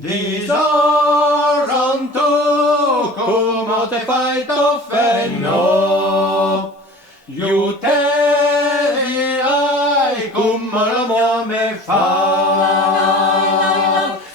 Disordon tu, come te fai t'offenno, io te ai come la mia me fa.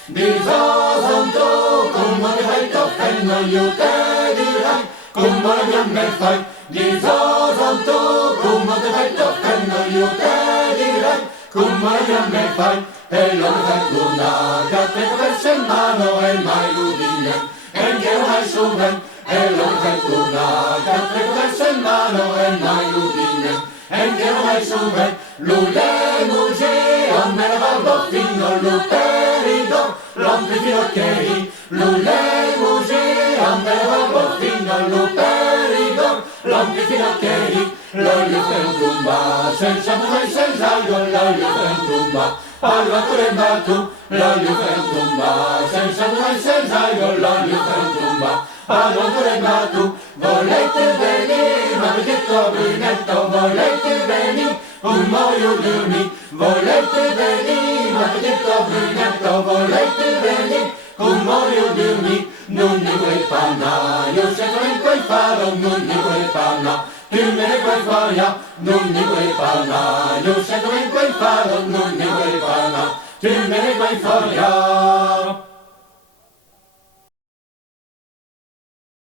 Disordon tu, come te fai t'offenno, io te dirai come la mia me fai. Disordon tu, come te fai t'offenno, io te dirai come la mia me fai. E lo fortuna che te verso in mano e mai l'udine e che mai suben. E lo fortuna che te verso in mano e mai l'udine e che mai suben. L'ule museo me la valgo fino l'uperido l'ompi fino che l'ule museo me la valgo fino l'uperido l'ompi fino che l'olio fentumba senza mai senza io l'olio fentumba. Parla trema tu, l'olio fentumba, senza mai senza io l'olio fentumba. Parla trema tu, volete venire, ma mi detto brunetto, volete venire, un moio di uni. Volete venire, ma mi detto brunetto, volete venire, un moio di uni. Non ne vuoi panna, io se non puoi fare, non ne vuoi panna. Tu me ne puoi fare, non ne vuoi fare, io se non puoi fare, non ne vuoi fare, tu me ne puoi fare.